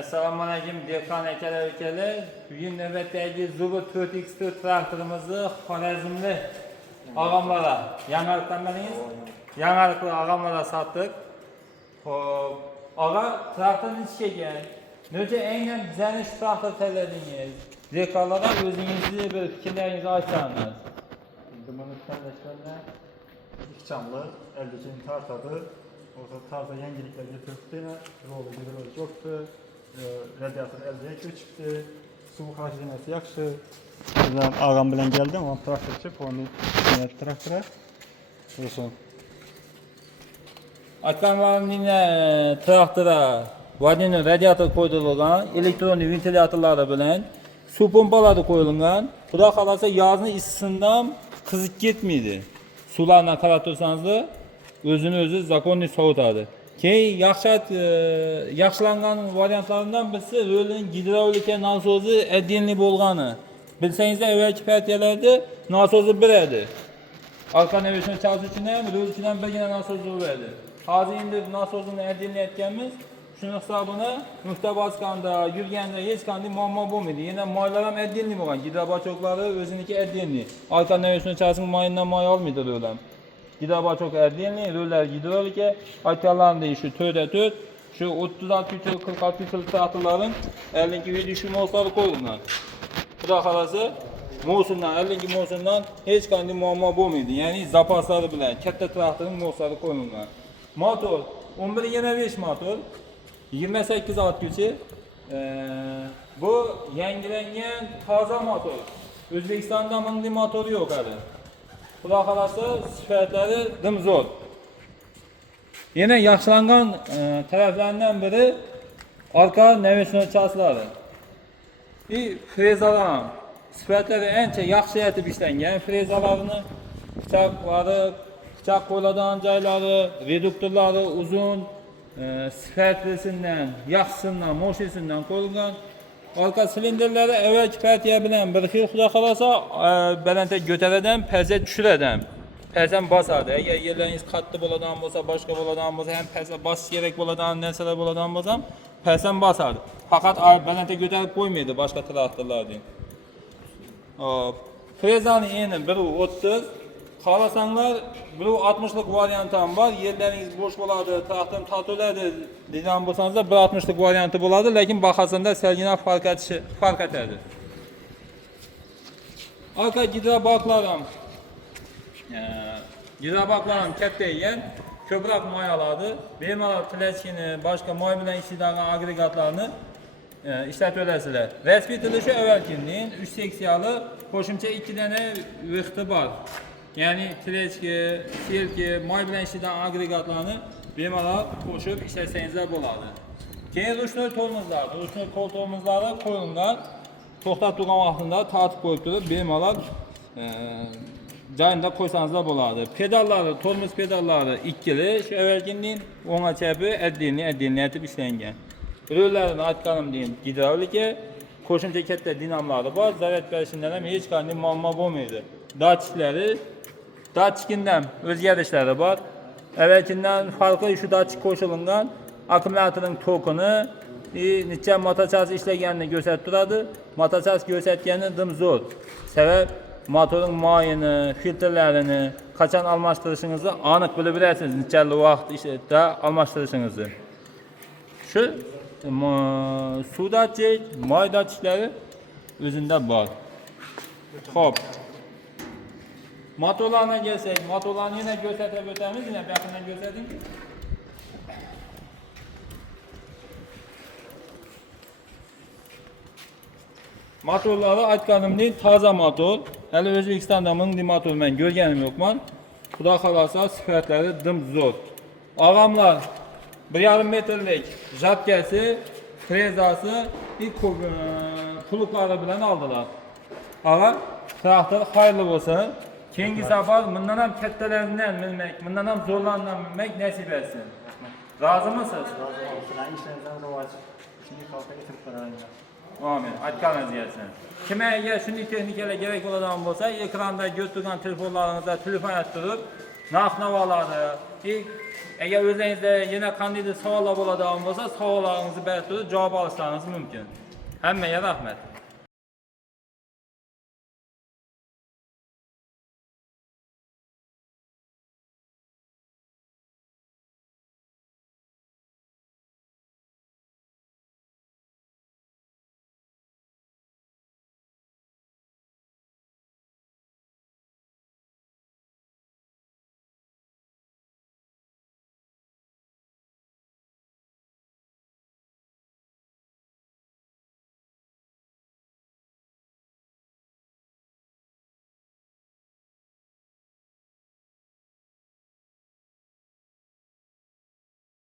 Assalomu alaykum dehqon akalar ukalar. Bugun navbatdagi Zubu 4x4 traktorimizni Xorazmli og'amlara yangilikdan bilingiz. Yangilikli og'amlara sotdik. Xo'p, og'a traktorni ichgan. Nega aynan bizani shu traktor tanladingiz? Dehqonlarga o'zingizni bir fikrlaringizni aytsangiz. Bunu tanışlarına ikcamlı, eldekini tartadı. Orada tarta yenilikler getirdi. Rolu gidiyor çoktu. Radyatör eldeye çıktı. Su harcıması yakşı. Buradan ağam bilen geldim ama traktör çık onu traktora. Olsun. Akşamların yine traktora vadini radyatör koyduğundan elektronik ventilatorları bilen su pompaları koyulgan. Xudo xolasa yozni isisidan qizib ketmaydi. Sularni qarab tursangiz, o'zini o'zi zakonniy sovutadi. Keyin yaxshilangan variantlaridan birisi rulning gidravlika nasozi отдельный bo'lgani. Bilsangizlar, avvalgi partiyalarda nasozi bir edi. Arka navigasyon chalish uchun ham, rul uchun ham birgina nasoz bo'ladi. Hozir endi nasozini отдельный etganmiz. Shuni hisobini nuqta bosganda, yurganda hech qanday muammo bo'lmaydi. Yana moylar ham отдельный bo'lgan. Gidrobachoklari o'ziniki отдельный. Arka navigasyon chalishining moyidan moy olmaydi rullar. Gidrobachok отдельный, rullar gidrolika, aytganlarimdek shu 4x4, shu 36 46 traktorlarin 52 video moslari qo'yilgan. Xudo xolasa, mosundan 52 mosundan hech qanday muammo bo'lmaydi. Ya'ni zapaslari bilan katta traktorning moslari qo'yilgan. Motor 11.5 motor, 28 ot kuchi. Bu yangilangan toza motor. O'zbekistonda bunday motor yo'q hali. Xudo xolasa, sifatlari dimzo'r. Yana yaxshilangan taraflaridan biri orqa navigasyon chalislari. Frezalar sifatlari ancha yaxshi etib ishlangan. Frezalarini pichoq qo'yiladigan joylari, reduktorlari uzun, sifatlisidan, yaxshisidan, mo'shisidan qo'yilgan. Orqa silindrlari avvalgi partiya bilan bir xil, xudo xolasa, balandga ko'taradigan, pastga tushiradigan. Pastga bosadi. Agar yerlaringiz qattiq bo'ladigan bo'lsa, boshqa bo'ladigan bo'lsa, ham pastga bosish kerak bo'ladigan narsalar bo'ladigan bo'lsa, pastga bosadi. Faqat balandga ko'tarib qo'ymaydi boshqa traktorlardek. Hop. Frezani eni 1.30, xohlasanglar 1.60lik varianti ham bor. Yerlaringiz bo'sh bo'ladi, traktor tortiladi degan bo'lsangiz 1.60lik varianti bo'ladi, lekin bahasida salgina farq etadi. Orqa gidrobaklar ham kattaygan, ko'proq moy oladi. Bemalol tlechkini, boshqa moy bilan ishlaydigan agregatlarni ishlatib olasizlar. Respitli shu avvalgining 3 seksiyali qo'shimcha 2 dona vixti bor. Ya'ni tlechki, selki, moy bilan ishlaydigan agregatlarni bemalol qo'shib ishlatsangiz bo'ladi. Keyin ruchnoy tormozlari qo'yilgan. To'xtab turgan vaqtida tortib qo'yib turib, bemalol joyida qo'ysangiz bo'ladi. Pedallari, tormoz pedallari ikkili, shu avvalgining o'ng'a chapi отдельный etib ishlangan. Rullarni aytganimdek gidravlika, qo'shimcha katta dinamolari bor, zaryad berishidan ham hech qanday muammo bo'lmaydi. Datchikdan o'zgarishlari bor. Avvalgidan farqi shu datchik qo'shilgan, akkumulyatorning tokini, necha motochas ishlaganini ko'rsatib turadi. Motochas ko'rsatgani dimzo'r. Sabab motorning moyini, filtrlarini qachon almashtirishingizni aniq bilib olasiz, nechalik vaqt ishda almashtirishingizni. Shu suv datchik, moy datchiklari o'zinda bor. Xo'p. Motorlarga kelsak, motorlarni yana ko'rsatib o'tamiz, yana bu yoqdan ko'rsating. Motorlari aytganimdek toza motor. Hali O'zbekistonda bunday motor men ko'rganim yo'qman. Xudo xolasa sifatlari dimzo'r. Og'amlar 1,5 metrlik japkasi, frezasi, puluklari bilan oldilar. Og'a, traktor xayrli bo'lsin. Keyingi safar bundan ham kattalaridan minmak, bundan ham zo'rlaridan minmak nasib etsin. Rozimisiz? Sizlarning ishlaringizdan rivoj. Shunday holatga yetirib qo'yinglar. Amin. Aytganingiz kelsin. Kimga shunday texnikalar kerak bo'ladigan bo'lsa, ekranda ko'rib turgan telefonlaringizda telefon turib, narx-navolarni, etdik. Əgər özünüzdə yenə qandaydır suallar bo'ladigan bo'lsa, savollarınızı bəlkə cavab alışlarınız mümkün. Hammaga rahmat.